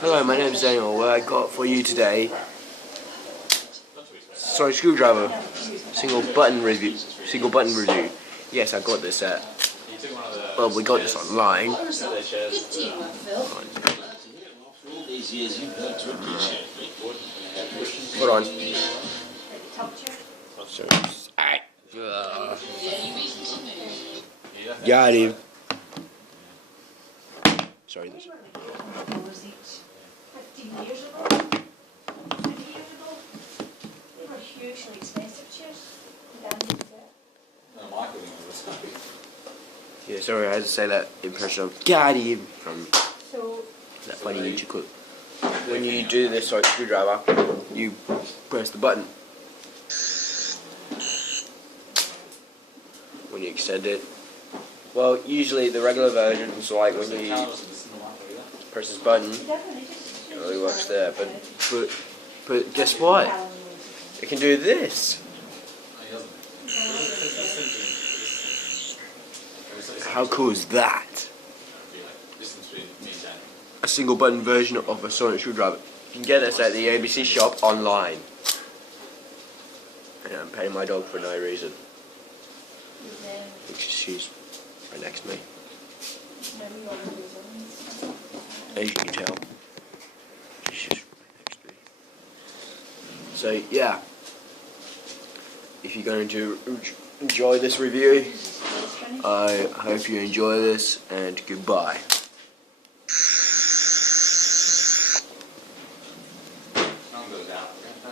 Hello, my name is Daniel. What I got for you today, sorry, screwdriver, single button review. Yes, I got this at, well, we got this online. Hold on. So, got him. Sorry, this. 15 years ago, 20 years ago, they were hugely expensive chairs. Yeah, sorry, I had to say that impression of got him from that funny YouTube clip. When you do this like screwdriver, you press the button. When you extend it, well, usually the regular version is like when you press this button, it only works there. But guess what? It can do this. How cool is that? A single button version of a sonic screwdriver. You can get this at the ABC shop online. And I'm petting my dog for no reason. She's right next to me. As you can tell. She's just right next to me. So yeah. If you're going to enjoy this review, I hope you enjoy this, and goodbye.